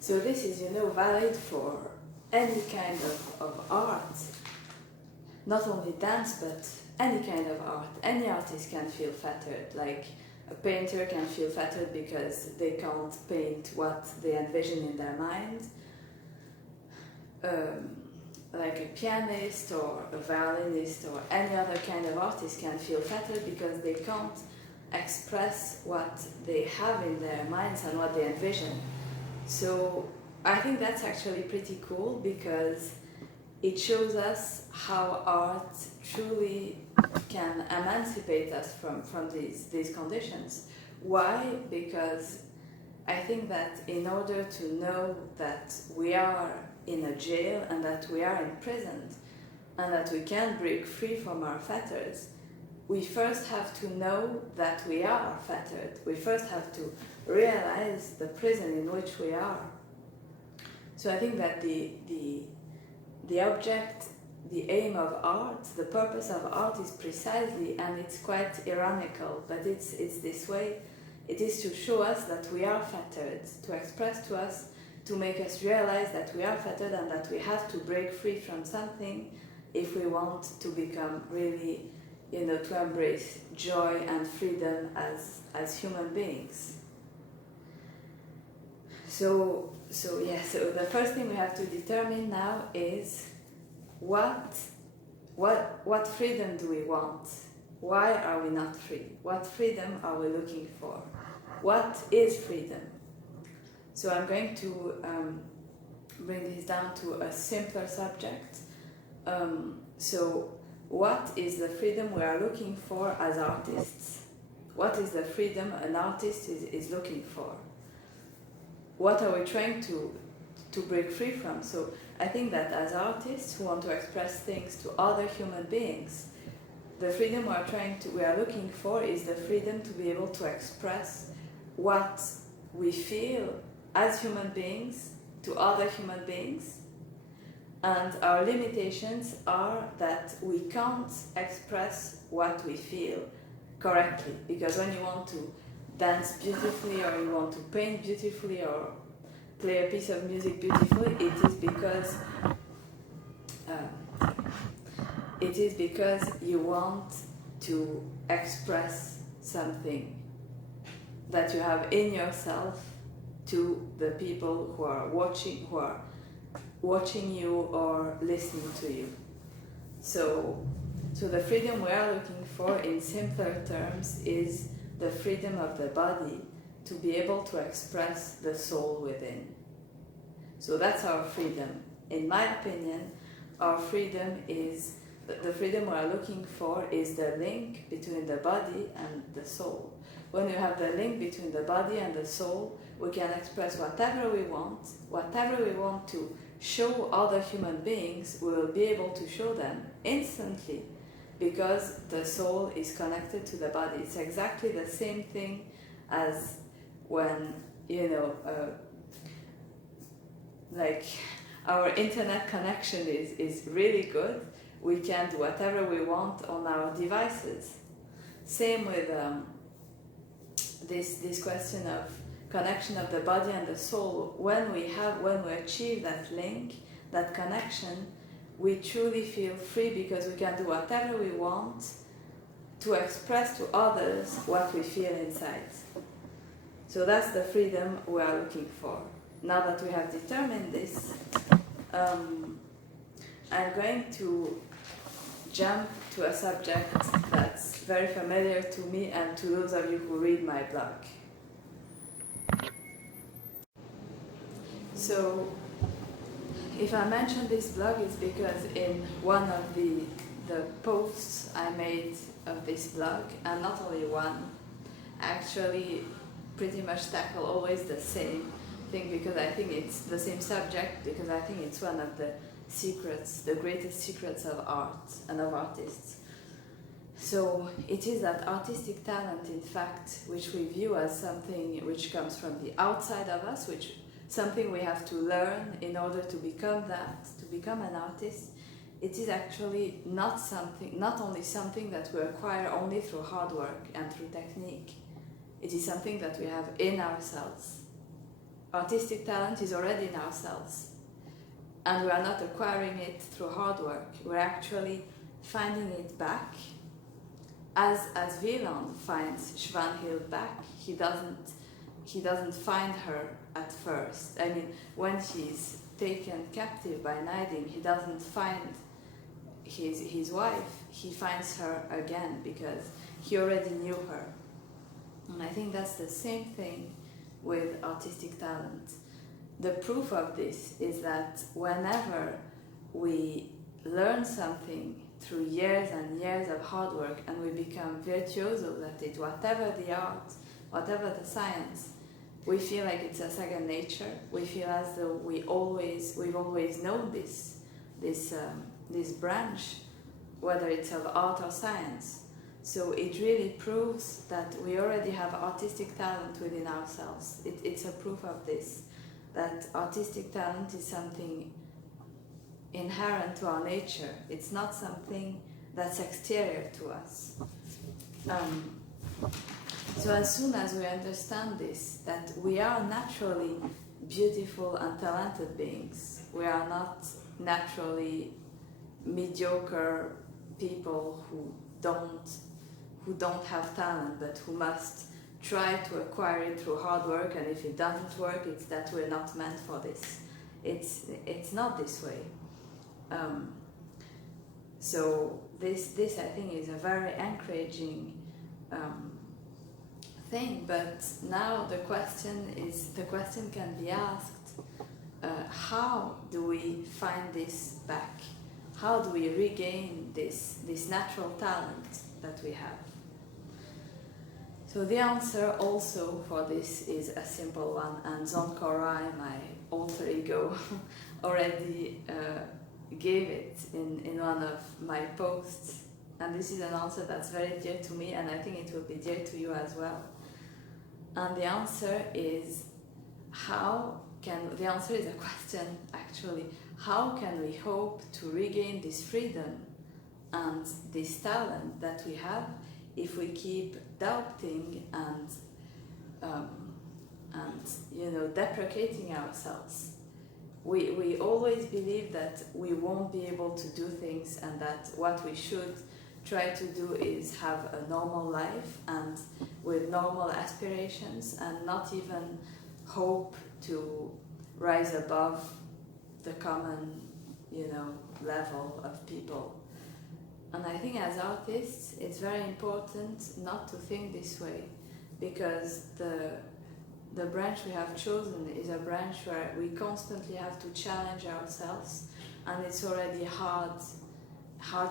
So this is, valid for any kind of art, not only dance, but any kind of art. Any artist can feel fettered, like a painter can feel fettered because they can't paint what they envision in their mind. Like a pianist or a violinist or any other kind of artist can feel fettered because they can't express what they have in their minds and what they envision. So I think that's actually pretty cool because it shows us how art truly can emancipate us from these conditions. Why? Because I think that in order to know that we are in a jail and that we are imprisoned and that we can break free from our fetters, we first have to know that we are fettered. We first have to realize the prison in which we are. So I think that the object, the aim of art, the purpose of art is precisely, and it's quite ironical, but it's this way. It is to show us that we are fettered, to express to us, to make us realize that we are fettered and that we have to break free from something if we want to become really, to embrace joy and freedom as human beings. So the first thing we have to determine now is what freedom do we want? Why are we not free? What freedom are we looking for? What is freedom? So I'm going to bring this down to a simpler subject. So what is the freedom we are looking for as artists? What is the freedom an artist is looking for? What are we trying to break free from? So I think that as artists who want to express things to other human beings, the freedom we are looking for is the freedom to be able to express what we feel as human beings to other human beings. And our limitations are that we can't express what we feel correctly, because when you want to dance beautifully or you want to paint beautifully or play a piece of music beautifully, it is because you want to express something that you have in yourself to the people who are watching you or listening to you. So the freedom we are looking for, in simpler terms, is the freedom of the body to be able to express the soul within. So that's our freedom. In my opinion, our freedom is, the freedom we are looking for is the link between the body and the soul. When you have the link between the body and the soul, we can express whatever we want to show other human beings, we will be able to show them instantly because the soul is connected to the body. It's exactly the same thing as when, like our internet connection is really good. We can do whatever we want on our devices. Same with this question of connection of the body and the soul. When we achieve that link, that connection, we truly feel free because we can do whatever we want to express to others what we feel inside. So that's the freedom we are looking for. Now that we have determined this, I'm going to jump to a subject that's very familiar to me and to those of you who read my blog. So, if I mention this blog, it's because in one of the posts I made of this blog, and not only one, actually pretty much tackle always the same thing, because I think it's the same subject, because I think it's one of the secrets, the greatest secrets of art and of artists. So it is that artistic talent, in fact, which we view as something which comes from the outside of us, which something we have to learn in order to become that, to become an artist, it is actually not only something that we acquire only through hard work and through technique. It is something that we have in ourselves. artistic talent is already in ourselves, and we are not acquiring it through hard work. We're actually finding it back, as Wieland finds Svanhild back. He doesn't find her at first. I mean, when she's taken captive by Niding, he doesn't find his wife. He finds her again because he already knew her. And I think that's the same thing with artistic talent. The proof of this is that whenever we learn something through years and years of hard work and we become virtuosos at it, whatever the art, whatever the science, we feel like it's a second nature. We feel as though we've always known this branch, whether it's of art or science. So it really proves that we already have artistic talent within ourselves. It's a proof of this, that artistic talent is something inherent to our nature. It's not something that's exterior to us. So as soon as we understand this, that we are naturally beautiful and talented beings, we are not naturally mediocre people who don't have talent, but who must try to acquire it through hard work, and if it doesn't work, it's that we're not meant for this. It's not this way. So this I think is a very encouraging thing. But now the question can be asked: how do we find this back? How do we regain this natural talent that we have? So the answer also for this is a simple one, and Zonkorai, my alter ego, already gave it in one of my posts, and this is an answer that's very dear to me, and I think it will be dear to you as well. And the answer is the answer is a question actually. How can we hope to regain this freedom and this talent that we have if we keep doubting and deprecating ourselves? We always believe that we won't be able to do things, and that what we should try to do is have a normal life and with normal aspirations, and not even hope to rise above the common, level of people. And I think as artists, it's very important not to think this way, because the branch we have chosen is a branch where we constantly have to challenge ourselves, and it's already hard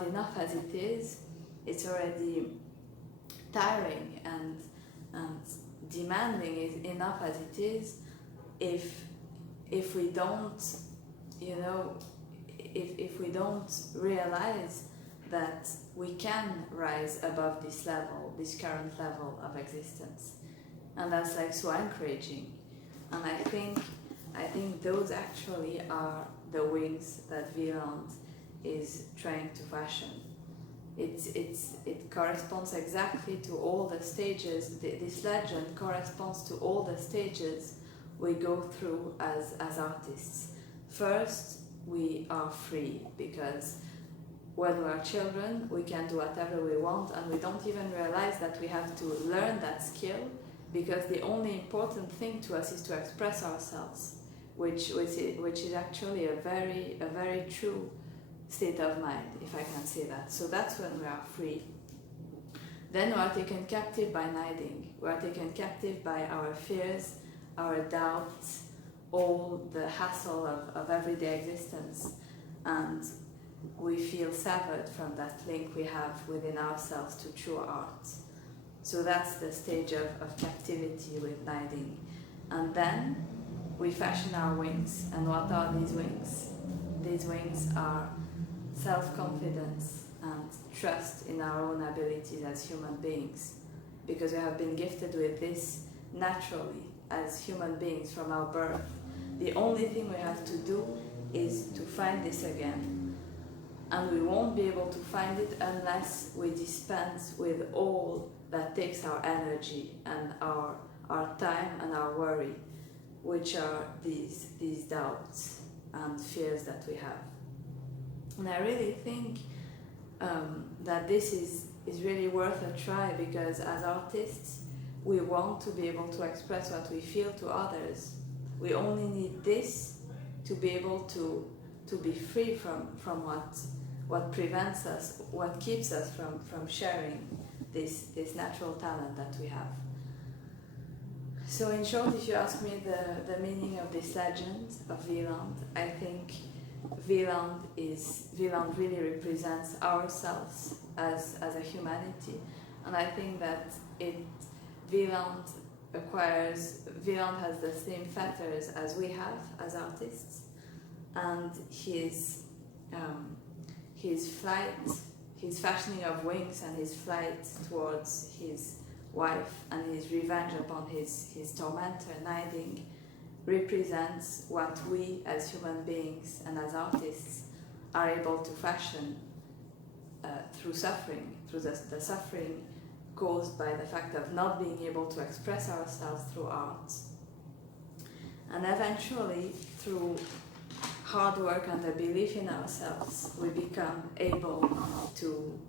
enough as it is. It's already tiring and demanding enough as it is. If we don't, if we don't realize that we can rise above this level, this current level of existence. And that's like so encouraging. And I think those actually are the wings that Wieland is trying to fashion. It corresponds exactly to all the stages. This legend corresponds to all the stages we go through as artists. First, we are free, because when we are children, we can do whatever we want, and we don't even realize that we have to learn that skill, because the only important thing to us is to express ourselves, which is actually a very true state of mind, if I can say that. So that's when we are free. Then we are taken captive by Niding. We are taken captive by our fears, our doubts, all the hassle of everyday existence, and we feel severed from that link we have within ourselves to true art. So that's the stage of captivity with Niding. And then we fashion our wings. And what are these wings? These wings are self-confidence and trust in our own abilities as human beings, because we have been gifted with this naturally as human beings from our birth. The only thing we have to do is to find this again, and we won't be able to find it unless we dispense with all that takes our energy and our time and our worry. which are these doubts and fears that we have. And I really think that this is really worth a try, because as artists we want to be able to express what we feel to others. We only need this to be able to be free from what prevents us, what keeps us from sharing this natural talent that we have. So in short, if you ask me the meaning of this legend of Wieland, I think Wieland really represents ourselves as a humanity, and I think that Wieland has the same fetters as we have as artists, and his flight, his fashioning of wings and his flight towards his wife and his revenge upon his tormentor Niding represents what we as human beings and as artists are able to fashion through suffering, through the suffering caused by the fact of not being able to express ourselves through art. And eventually, through hard work and a belief in ourselves, we become able to,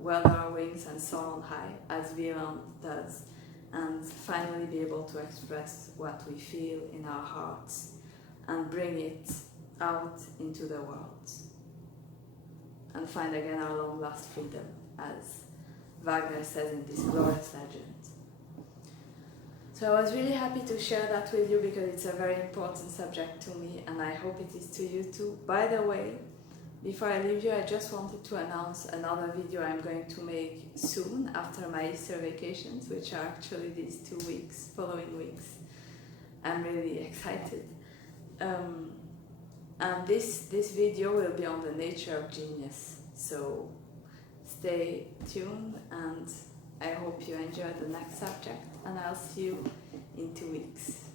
weld our wings and soar on high, as Wieland does, and finally be able to express what we feel in our hearts and bring it out into the world and find again our long lost freedom, as Wagner says in this glorious legend. So I was really happy to share that with you, because it's a very important subject to me, and I hope it is to you too. By the way, before I leave you, I just wanted to announce another video I'm going to make soon after my Easter vacations, which are actually these 2 weeks, following weeks. I'm really excited. And this video will be on the nature of genius. So stay tuned, and I hope you enjoy the next subject, and I'll see you in 2 weeks.